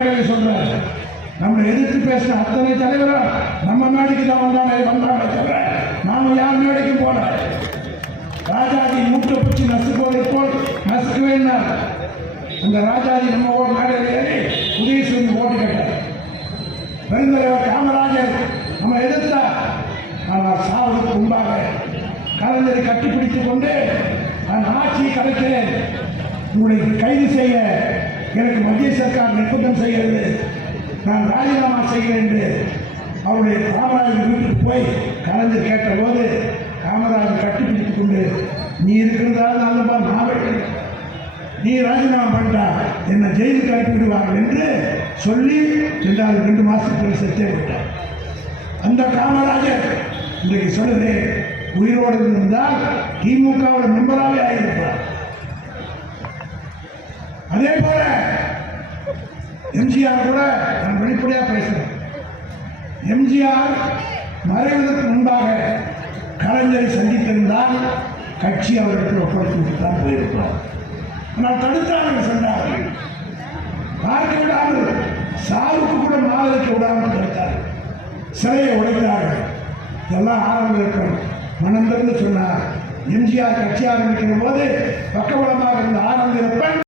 சொல்றேன் நம்மளை எதிர்த்து பேசின அத்தனை தலைவரும் நம்ம மேடைக்கு தான் வந்தானே வந்தானே தவிர நாம யார் மேடைக்கும் போல ராஜாஜி மூட்டை பிடிச்சி நசுக்குவதை போல் நசுக்குவேன்னார் அந்த ராஜாஜி நம்ம ஓட மேடையில் ஏறி உதயசூரியன் ஓட்டு கேட்டார். பெருந்தலைவர் காமராஜர் நம்ம எதிர்த்தா ஆனால் சாவுக்கு முன்பாக கலைஞரை கட்டிப்பிடித்துக் கொண்டு நான் ஆட்சியை கலைக்கிறேன். உங்களை கைது செய்ய எனக்கு மத்திய சர்க்கார் நிர்பந்தம் செய்கிறது. நான் ராஜினாமா செய்கிறேன் என்று அவருடைய காமராஜர் வீட்டுக்கு போய் கலந்து கேட்டபோது காமராஜர் கட்டிப்பிடித்துக் கொண்டு நீ இருக்கிறதால நல்லப்பா நான் வைக்கிறேன் நீ ராஜினாமா பண்ணிட்டா என்னை ஜெயிலுக்கு அனுப்பிவிடுவார்கள் என்று சொல்லி ரெண்டாவது ரெண்டு மாதத்துக்கு செத்தே விட்டார் அந்த காமராஜர் இன்றைக்கு சொல்லுகிறேன் உயிரோடு இருந்தால் திமுகவோட மெம்பராகவே ஆகியிருப்பார். அதே போல எம்ஜிஆர் கூட நான் வெளிப்படையாக பேசுகிறேன் எம்ஜிஆர் மறைவதற்கு முன்பாக கலைஞரை சந்தித்திருந்தால் கட்சி அவருக்கு ஒப்படைத்து தான் போயிருக்கிறோம். ஆனால் தடுத்தார்கள் சொன்னார்கள் பார்க்க விடாமல் சாவுக்கு கூட மாலைக்க விடாமல் தடுத்தார்கள் சிலையை உடைத்தார்கள் இதெல்லாம் ஆரம்பிக்கும் மனம் திறந்து சொன்னார் எம்ஜிஆர் கட்சி ஆரம்பிக்கிற போது பக்கபலமாக இருந்த ஆனந்திரப்பன்